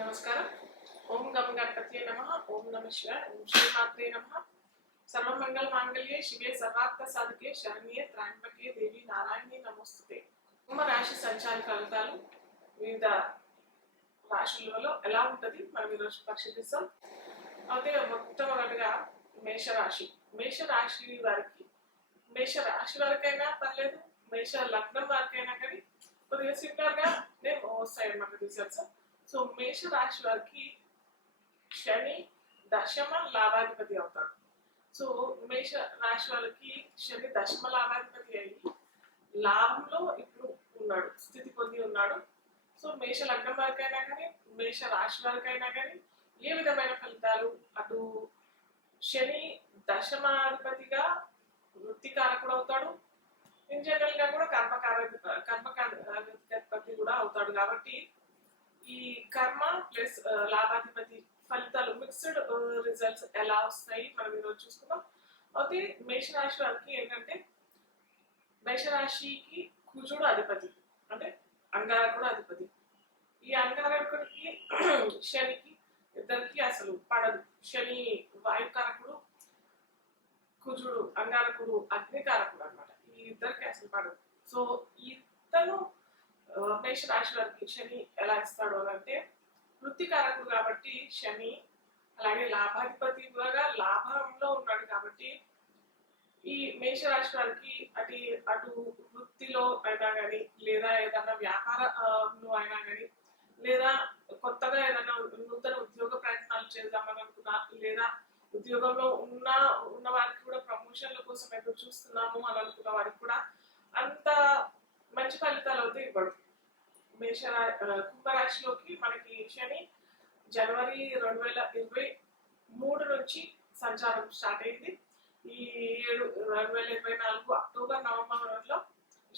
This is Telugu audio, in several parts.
నమస్కారం. ఓం గం గణపతియే నమః. ఓం నమః శివాయ. ఓం శ్రీమాత్రే నమః. సర్వమంగళ మాంగళ్యే శివే సర్వార్థ సాధకే శరణ్యే త్రయంబకే దేవి నారాయణి నమోస్తుతే. కుంభరాశి సంచార ఫలితాలు వివిధ రాశులలో ఎలా ఉంటుంది మనం ఈరోజు పరిశీలిస్తాం. అయితే మొట్టమొదటిగా మేషరాశి. మేషరాశి వారికైనా పర్లేదు, మేష లగ్నం వారికైనా కానీ కొద్దిగా సిమిలర్ గా వస్తాయి అన్నమాట రిజల్ట్స్. సో మేష రాశి వారికి శని దశమ లాభాధిపతి అవుతాడు. సో మేష రాశి వాళ్ళకి శని దశమ లాభాధిపతి అయ్యి లాభంలో ఇప్పుడు ఉన్నాడు, స్థితి పొంది ఉన్నాడు. సో మేష లగ్నం వారికైనా కానీ మేష రాశి వారికైనా కానీ ఏ విధమైన ఫలితాలు, అటు శని దశమాధిపతిగా వృత్తికారకుడు అవుతాడు, ఇన్ జనరల్ గా కూడా కర్మకారధిపతి కూడా అవుతాడు. కాబట్టి ఈ కర్మ ప్లస్ లాభాధిపతి ఫలితాలు మిక్స్డ్ రిజల్ట్స్ ఎలా వస్తాయి మనం ఈరోజు చూసుకుందాం. అయితే మేషరాశి వారికి ఏంటంటే మేషరాశికి కుజుడు అధిపతి, అంటే అంగారకుడు అధిపతి. ఈ అంగారకుడికి శనికి ఇద్దరికి అసలు పడదు. శని వాయుకారకుడు, కుజుడు అంగారకుడు అగ్నికారకుడు అన్నమాట. ఈ ఇద్దరికి అసలు పడదు. సో ఇతను మేషరాశి వారికి శని ఎలా ఇస్తాడు అని అంటే వృత్తికారకుడు కాబట్టి శని, అలాగే లాభాధిపతి కూడా లాభంలో ఉన్నాడు కాబట్టి ఈ మేషరాశి వారికి అటు వృత్తిలో అయినా కానీ, లేదా ఏదైనా వ్యాపారంలో అయినా కానీ, లేదా కొత్తగా ఏదైనా నూతన ఉద్యోగ ప్రయత్నాలు చేద్దామని అనుకున్నా, లేదా ఉద్యోగంలో ఉన్న వారికి కూడా ప్రమోషన్ల కోసం ఎదురు చూస్తున్నాము అని అనుకున్న వారికి కూడా అంత మంచి ఫలితాలు అయితే ఇవ్వడు. కుంభరాశిలోకి మనకి శని జనవరి 2023 నుంచి సంచారం స్టార్ట్ అయింది. ఈ 2024 అక్టోబర్ నవంబర్లో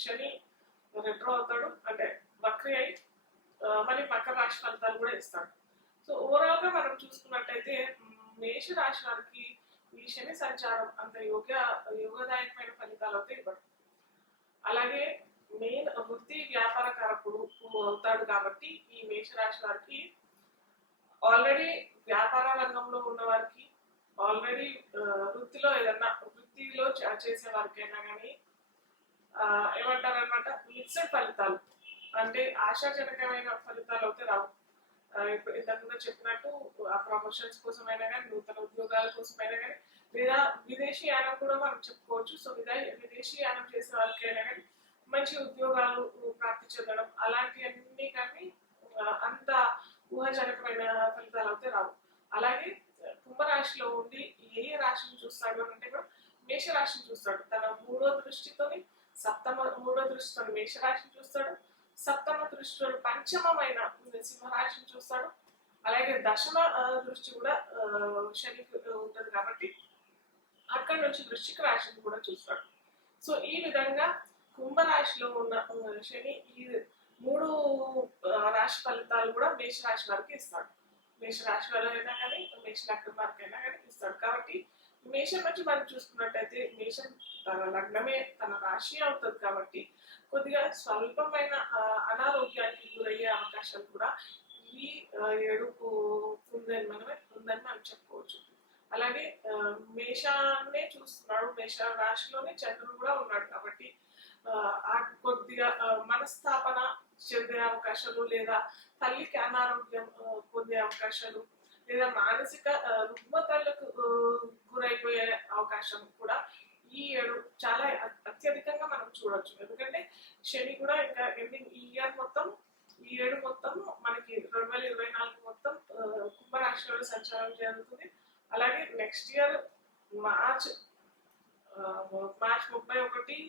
శని రెట్రో అవుతాడు, అంటే వక్రి అయి మరి మకర రాశి ఫలితాలు కూడా ఇస్తాడు. సో ఓవరాల్ గా మనం చూసుకున్నట్టయితే మేష రాశి వారికి ఈ శని సంచారం అంత యోగదాయకమైన ఫలితాలు అయితే ఇవ్వడు. అలాగే మెయిన్ వృత్తి వ్యాపార కారకుడు అవుతాడు కాబట్టి ఈ మేషరాశి వారికి ఆల్రెడీ వ్యాపార రంగంలో ఉన్న వారికి, ఆల్రెడీ వృత్తిలో చేసే వారికైనా కానీ ఏమంటారనమాట మిక్స్డ్ ఫలితాలు, అంటే ఆశాజనకమైన ఫలితాలు అయితే రావు. ఇప్పుడు ఇంతకుముందు చెప్పినట్టు ఆ ప్రమోషన్స్ కోసమైనా కానీ, నూతన ఉద్యోగాల కోసమైనా కానీ, లేదా విదేశీ యానం కూడా మనం చెప్పుకోవచ్చు. సో విదేశీ యానం చేసే వారికైనా కానీ మంచి ఉద్యోగాలు ప్రాప్తి చెందడం అలాంటివన్నీ కానీ అంత ఊహాజనకమైన ఫలితాలు అయితే రావు. అలాగే కుంభరాశిలో ఉండి ఏ రాశిని చూస్తాడు అంటే కూడా మేషరాశిని చూస్తాడు. తన మూడో దృష్టితో మేషరాశిని చూస్తాడు, సప్తమ దృష్టితో పంచమమైన సింహరాశిని చూస్తాడు. అలాగే దశమ దృష్టి కూడా శనికి ఉంటుంది కాబట్టి అక్కడి నుంచి వృశ్చిక రాశిని కూడా చూస్తాడు. సో ఈ విధంగా కుంభరాశిలో ఉన్న శని ఈ 3 రాశి ఫలితాలు కూడా మేషరాశి వారికి ఇస్తాడు. మేషరాశి వారైనా కానీ, మేష లగ్నం వారికైనా కానీ ఇస్తాడు. కాబట్టి మేషం నుంచి మనం చూసుకున్నట్టయితే మేషం తన లగ్నమే తన రాశి అవుతుంది కాబట్టి కొద్దిగా స్వల్పమైన అనారోగ్యానికి గురయ్యే అవకాశాలు కూడా ఈ 7 ఉందని మనం చెప్పుకోవచ్చు. అలాగే మేషాన్నే చూస్తున్నాడు, మేష రాశిలోనే చంద్రుడు కూడా ఉన్నాడు కాబట్టి కొద్దిగా మనస్తాపన చెందే అవకాశాలు, లేదా తల్లికి అనారోగ్యం పొందే అవకాశాలు, లేదా మానసిక రుగ్మతలకు గురైపోయే అవకాశం కూడా ఈ 7 చాలా అత్యధికంగా మనం చూడొచ్చు. ఎందుకంటే శని కూడా ఇంకా ఎండింగ్ ఈ ఇయర్ మొత్తం, ఈ 7 మొత్తం మనకి 2024 మొత్తం కుంభరాశిలో సంచారం జరుగుతుంది. అలాగే నెక్స్ట్ ఇయర్ మార్చ్ 31,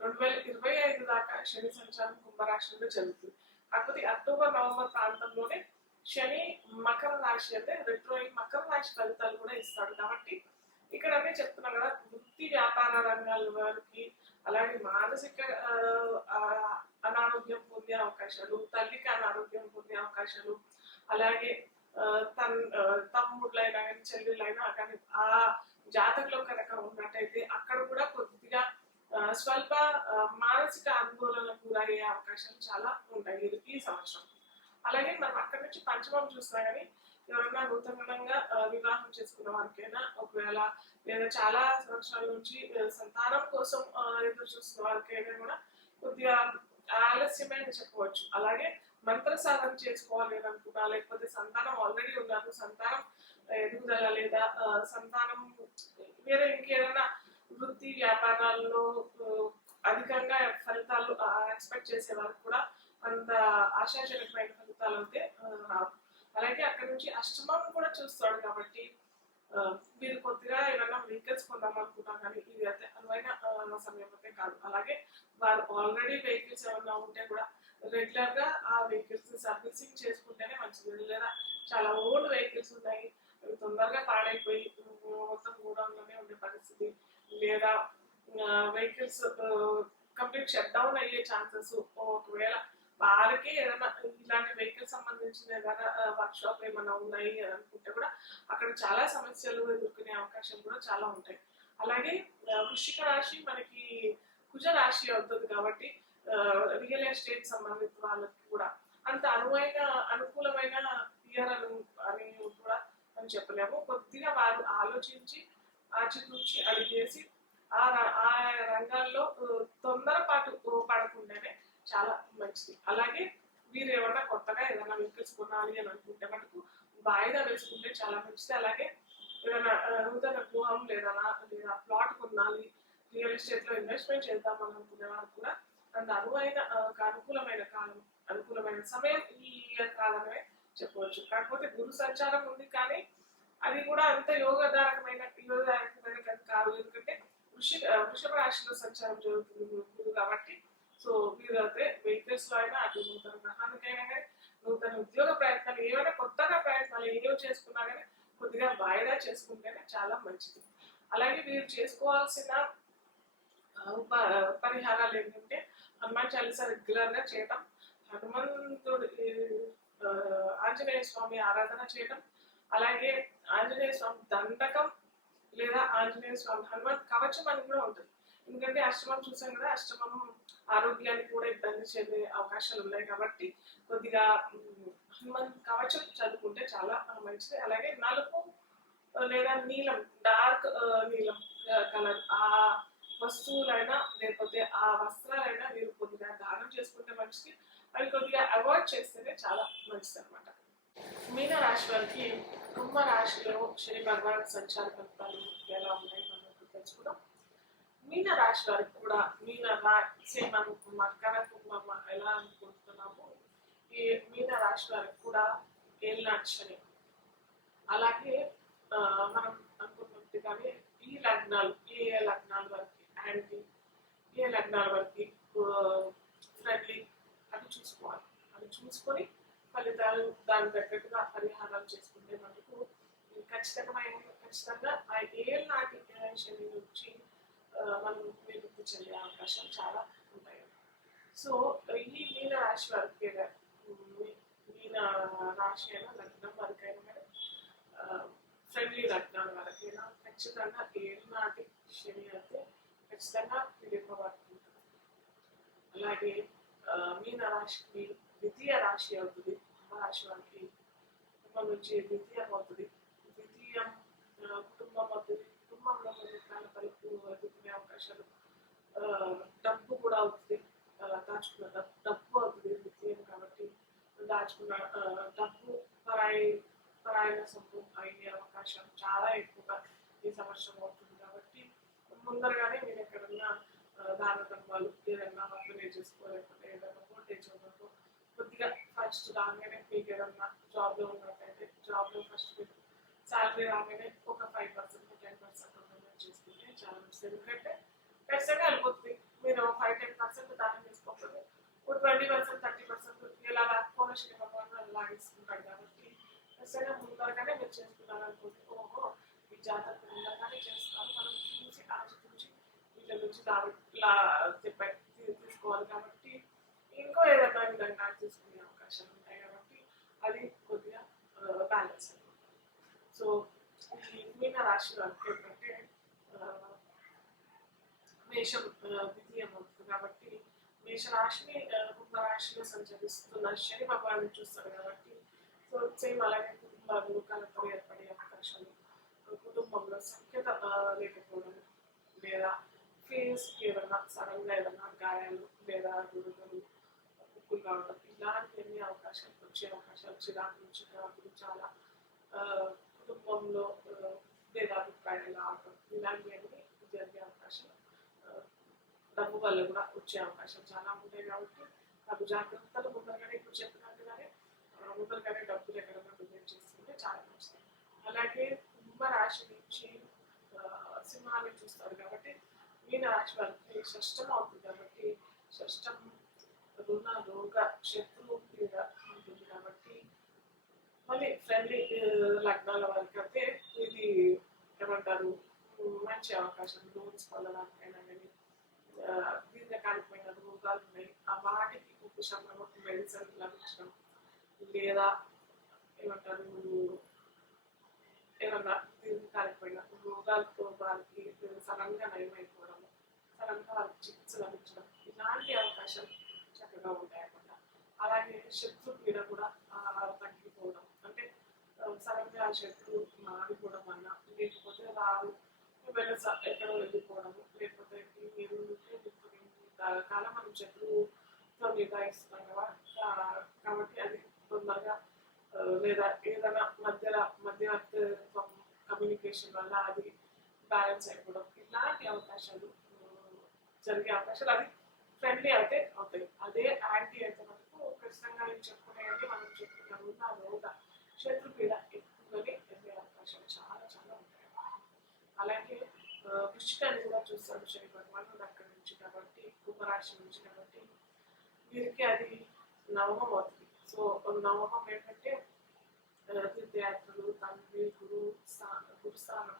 2025 దాకా శని సంచారం కుంభరాశిలో జరుగుతుంది. కాకపోతే అక్టోబర్ నవంబర్ ప్రాంతంలోనే శని మకర రాశి అంటే రెట్రో మకర రాశి ఫలితాలు కూడా ఇస్తాడు. కాబట్టి ఇక్కడ అన్నీ చెప్తున్నాం కదా, వృత్తి వ్యాపార రంగాల వారికి, అలాగే మానసిక అనారోగ్యం పొందే అవకాశాలు, తల్లికి అనారోగ్యం పొందే అవకాశాలు, అలాగే తమ్ముళ్ళైనా కానీ చెల్లెళ్ళైనా కానీ ఆ జాతకలో కనుక ఉన్నట్టయితే అక్కడ కూడా కొద్దిగా స్వల్ప మానసిక ఆందోళనకు గురయ్యే అవకాశాలు చాలా ఉంటాయి ఈ సంవత్సరం. అలాగే మనం అక్కడి నుంచి పంచమం చూసినా కానీ ఎవరైనా నూతనంగా వివాహం చేసుకున్న వారికైనా, ఒకవేళ లేదా చాలా సంవత్సరాల నుంచి సంతానం కోసం ఎదురు చూస్తున్న వారికైనా కూడా కొద్దిగా ఆలస్యమే అని చెప్పవచ్చు. అలాగే మంత్ర సాధన చేసుకోవాలి అని అనుకున్నా, లేకపోతే సంతానం ఆల్రెడీ ఉన్నారు, సంతానం ఎదుగుదల లేదా సంతానం వేరే ఇంకేదైనా వృత్తి వ్యాపారాల్లో అధికంగా ఫలితాలు ఎక్స్పెక్ట్ చేసే వారికి కూడా అంత ఆశాజనకమైన ఫలితాలు అయితే రావు. అలాగే అక్కడ నుంచి అష్టమం కూడా చూస్తాడు కాబట్టి మీరు కొద్దిగా ఏమైనా వెహికల్స్ కొందాం అనుకుంటాం, కానీ ఇది అయితే అనువైన సమయం అయితే కాదు. అలాగే వారు ఆల్రెడీ వెహికల్స్ ఏమైనా ఉంటే కూడా రెగ్యులర్ గా ఆ వెహికల్స్ సర్వీసింగ్ చేసుకుంటేనే మంచిది. లేదా చాలా ఓల్డ్ వెహికల్స్ ఉన్నాయి, అవి తొందరగా పాడైపోయి మొత్తం గోడౌన్లోనే ఉండే పరిస్థితి, లేదా వెహికల్స్ కంప్లీట్ షట్ డౌన్ అయ్యే ఛాన్సెస్, ఒకవేళ వారికి ఏదైనా ఇలాంటి వెహికల్ సంబంధించిన ఏదైనా వర్క్ షాప్ ఏమైనా ఉన్నాయి అని అనుకుంటే కూడా అక్కడ చాలా సమస్యలు ఎదుర్కొనే అవకాశాలు కూడా చాలా ఉంటాయి. అలాగే వృశ్చిక రాశి మనకి కుజ రాశి అవుతుంది కాబట్టి రియల్ ఎస్టేట్ సంబంధిత వాళ్ళకి కూడా అంత అనుకూలమైన ఇయర్ అని కూడా అని చెప్పలేము. కొద్దిగా వారు ఆలోచించి ఆచితూచి అడిగేసి ఆ రంగాల్లో తొందరపాటు పడకుండానే చాలా మంచిది. అలాగే మీరు ఏమన్నా కొత్తగా ఏదైనా వెహికల్స్ కొనాలి అని అనుకుంటే మటుకు వాయిదా వేసుకుంటే చాలా మంచిది. అలాగే ఏదైనా నూతన గృహం లేదా ప్లాట్ కొనాలి, రియల్ ఎస్టేట్ లో ఇన్వెస్ట్మెంట్ చేద్దామని అనుకునే వారు కూడా అంత అనుకూలమైన కాలం, అనుకూలమైన సమయం ఈ ఇయర్ కాలమే చెప్పవచ్చు. కాకపోతే గురు సంచారం ఉంది, కానీ అది కూడా అంత యోగదాయకమైన కాదు. ఎందుకంటే వృషభ రాశిలో సంచారం జరుగుతుంది గురు కాబట్టి. సో వీరైతే వెహికల్స్ లో అయినా, అటు నూతన గ్రహానికైనా కానీ, నూతన ఉద్యోగ ప్రయత్నాలు ఏమైనా కొత్తగా ప్రయత్నాలు ఏవో చేసుకున్నా కానీ కొద్దిగా వాయిదా చేసుకుంటేనే చాలా మంచిది. అలాగే వీరు చేసుకోవాల్సిన పరిహారాలు ఏంటంటే హనుమాన్ చాలీసా రెగ్యులర్ గా చేయడం, హనుమంతుడి ఆంజనేయ స్వామి ఆరాధన చేయడం, అలాగే ఆంజనేయ స్వామి దండకం లేదా ఆంజనేయ స్వామి హనుమంత్ కవచం అని కూడా ఉంటుంది. ఎందుకంటే అష్టమం చూసాం కదా, అష్టమం ఆరోగ్యానికి కూడా ఇబ్బంది చెందే అవకాశాలు ఉన్నాయి కాబట్టి కొద్దిగా హనుమంత్ కవచం చదువుకుంటే చాలా మంచిది. అలాగే నలుపు లేదా నీలం, డార్క్ నీలం కలర్ ఆ వస్తువులైనా లేకపోతే ఆ వస్త్రాలైనా మీరు కొద్దిగా దానం చేసుకుంటే మంచిది. అవి కొద్దిగా అవాయిడ్ చేస్తేనే చాలా మంచిది అనమాట. మీన రాశి వారికి కుంభ రాశిలో శని భగవాన్ సంచార ఫలితాలు ఎలా ఉన్నాయి మనం తెలుసుకుందాం. మీన రాశి వారికి కూడా సేమ్ మకర కుంభ ఎలా అనుకుంటున్నాము, ఈ మీన రాశి వారికి కూడా ఏళ్ళనాటి శని. అలాగే మనం అనుకున్నట్టుగానే ఈ లగ్నాలు ఏ లగ్నాల వరకు యాంటీ, ఏ లగ్నాల వరకు ఫ్రెండ్లీ అది చూసుకోవాలి. అది చూసుకొని ఫలితాలు దాని తగ్గట్టుగా పరిహారాలు చేసుకుంటే మనకు ఖచ్చితంగా ఆ ఏళ్ళనాటి శని నుంచి మనం విముక్తి చెందే అవకాశం చాలా ఉంటాయి. సో ఈ మీన రాశి వారికి, మీన రాశి అయినా లగ్నం వరకైనా కానీ ఫ్రెండ్లీ లగ్నాల వరకైనా ఖచ్చితంగా ఏళ్ళనాటి శని అయితే ఖచ్చితంగా విడిపబడుతుంది. అలాగే మీన రాశికి ద్వితీయ రాశి అవుతుంది. కుంభరాశి వారికి కుటుంబం నుంచి ద్వితీయం అవుతుంది. ద్వితీయం కుటుంబం అవుతుంది. కుటుంబంలో ఎదుర్కొనే అవకాశాలు, డబ్బు కూడా అవుతుంది, దాచుకున్న డబ్బు అవుతుంది ద్వితీయం కాబట్టి. దాచుకున్న డబ్బు పరాయణ సొమ్ము అయ్యే అవకాశం చాలా ఎక్కువగా ఈ సంవత్సరం అవుతుంది కాబట్టి ముందరగానే మీరు ఎక్కడన్నా దాన ధర్మాలు ఏదైనా వర్క్ చేసుకోలేకపోతే ఏదైనా ఓల్టేజ్ ఉన్నట్టు కొద్దిగా ఫస్ట్ రాగానే మీకు ఏదన్నా జాబ్లో ఉన్నట్టయితే జాబ్లో ఫస్ట్ మీకు శాలరీ రాగానే ఒక 5% 10% డొనేట్ చేసుకుంటే చాలా మంచిది. ఎందుకంటే ఖచ్చితంగా వెళ్ళిపోతుంది. మీరు 5-10% దానం చేసుకోకపోతే 20% 30% ఇలా పోనషి లాగేసుకుంటాడు కాబట్టి ఖచ్చితంగా ముందరగానే మీరు చేసుకున్నారు అనుకుంటే ఓహో ఈ జాతర ముందరగానే చేస్తారు, మనం చూసి ఆచితూచి వీళ్ళ నుంచి తీసుకోవాలి కాబట్టి ఇంకో ఏదైనా విధంగా తీసుకునే అవకాశాలు ఉంటాయి కాబట్టి అది కొద్దిగా బ్యాలెన్స్ అయిపోతుంది. సో ఈ మీన రాశి వారికి ఏంటంటే మేషం ద్వితీయం అవుతుంది కాబట్టి మేషరాశిని కుంభరాశిలో సంచరిస్తున్న శని భగవాన్ని చూస్తారు కాబట్టి సో సేమ్ అలాగే కుటుంబాలు కలతలు ఏర్పడే అవకాశాలు, కుటుంబంలో సఖ్యత లేకపోవడం, లేదా ఫేస్ ఏదన్నా సడన్ గా ఏదన్నా గాయాలు లేదా గురువులు ఉప్పులు కావడం, ఇలాంటివన్నీ అవకాశాలు వచ్చే అవకాశాలు, చిరాకులు చాలా ఆ, కుటుంబంలో భేదాభిప్రాయాలు రావడం, ఇలాంటివన్నీ జరిగే అవకాశం, ఆ, డబ్బు వల్ల కూడా వచ్చే అవకాశం చాలా ఉంటాయి కాబట్టి నాకు జాగ్రత్తలు ముందరగానే ఇప్పుడు చెప్పినట్టుగానే ముందరగానే డబ్బులు ఎక్కడన్నా డిజైన్ చేసుకుంటే చాలా మంచిది. అలాగే కుంభరాశి నుంచి సింహాన్ని చూస్తారు కాబట్టి మీన రాశి వారికి షష్టం అవుతుంది కాబట్టి షష్టం రుణ రోగ శత్రువు మీద ఉంటుంది కాబట్టి మళ్ళీ ఫ్రెండ్లీ లగ్నాల వారికి అయితే ఇది ఏమంటారు మంచి అవకాశం, లోన్స్ పొందడానికైనా కానీ దీర్ఘకాలికమైన రోగాలు ఉన్నాయి ఆ వాటికి ఉపశమనం మెడిసిన్ లభించడం, లేదా ఏమంటారు ఏమన్నా దీర్ఘకాలికమైన రోగాలతో వారికి సడన్గా నయమైపోవడం, సడన్గా వారికి చికిత్స లభించడం, ఇలాంటి అవకాశాలు చక్కగా ఉంటాయన్నమాట. అలాగే శత్రు పీడ కూడా తగ్గిపోవడం, అంటే సడన్గా శత్రువు మారిపోవడం వల్ల, లేకపోతే వారు ఎక్కడో వెళ్ళిపోవడము, లేకపోతే మీరు కాలం మనం శత్రువుతో నిర్వహిస్తున్నాం కదా కాబట్టి అది తొందరగా లేదా ఏదైనా మధ్యవర్తిత్వం కమ్యూనికేషన్ వల్ల అది బ్యాలెన్స్ అయిపోవడం, ఇలాంటి అవకాశాలు జరిగే అవకాశాలు అది ఫ్రెండ్లీ అయితే అవుతాయి. అదే యాంటీ అయితే మనకు ఖచ్చితంగా నేను చెప్పుకునేది మనం చెప్పుకున్నాము నా రోగ శత్రుపీడ ఎక్కువగానే ఎదిగే అవకాశాలు చాలా చాలా ఉంటాయి. అలాగే వృశ్చికాన్ని కూడా చూస్తాడు శని భగవానుడు అక్కడి నుంచి కాబట్టి కుంభరాశి నుంచి కాబట్టి వీరికి అది నవమం అవుతుంది. సో నవమం ఏంటంటే తీర్థయాత్రలు, తండ్రి గురుస్థానం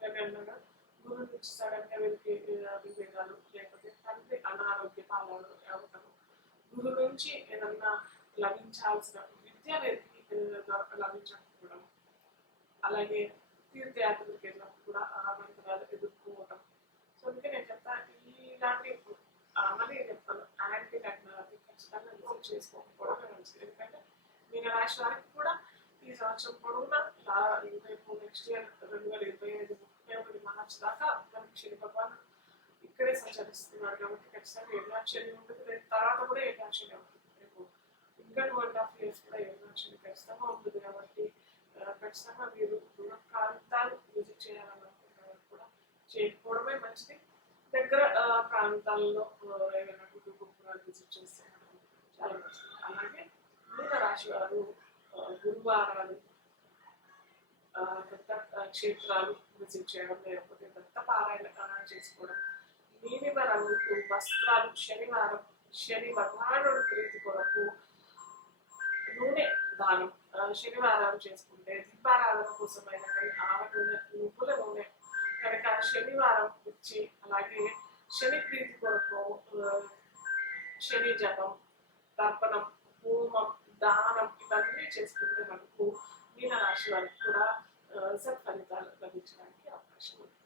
ఎక్కడన్నా గురువు నుంచి సడన్గా వీరికి విభేదాలు, లేకపోతే తండ్రి అనారోగ్య పాలన అవటము, గురువు నుంచి ఏదన్నా లభించాల్సిన విద్య వీరికి లభించకపోవడం, అలాగే తీర్థయాత్రలకు వెళ్ళినప్పుడు కూడా అనారోగ్యాలు ఎదుర్కోవడం. సో అందుకే నేను చెప్తాను ఇలాంటి మళ్ళీ చెప్తాను యాంటీ టెక్నాలజీ ఖచ్చితంగా రిసీవ్ చేసుకోకపోవడమే మంచిది. ఎందుకంటే మీన రాశి వారికి కూడా ఈ సంవత్సరం పొడవునా రేపు నెక్స్ట్ ఇయర్ 2025 31 మార్చి దాకా మనకి శని భగవాన్ ఇక్కడే సంచరిస్తున్నారు కాబట్టి ఖచ్చితంగా ఏకాక్షరి ఉంటుంది. రేపు తర్వాత కూడా ఏకాక్షరి ఉంటుంది. రేపు ఇంకా 2.5 years కూడా ఏకాక్షరి ఖచ్చితంగా ఉంటుంది కాబట్టి ఖచ్చితంగా మీరు దూర ప్రాంతాలు విజిట్ చేయాలనుకుంటున్న కూడా చేయకపోవడమే మంచిది. దగ్గర ప్రాంతాల్లో ఏమైనా కుటుంబాలు విజిట్ చేస్తే చాలా మంచిది. అలాగే మీన రాశి వారు గురువారాలు దత్త క్షేత్రాలు విజిట్ చేయడం, లేకపోతే దత్త పారాయణ చేసుకోవడం, నీలిమ రంగు వస్త్రాలు శనివారం శని భగవానుడు ప్రీతి కొరకు నూనె దానం శనివారాలు చేసుకుంటే, దీపారాధన కోసమైన కానీ ఆవ నూనె, నువ్వుల నూనె కనుక శనివారం ఇచ్చి, అలాగే శని ప్రీతి కొరకు శని జపం, తర్పణం, హోమం, దానం ఇవన్నీ చేసుకుంటే మనకు మీన రాశి వారికి కూడా సత్ఫలితాలు లభించడానికి అవకాశం ఉంది.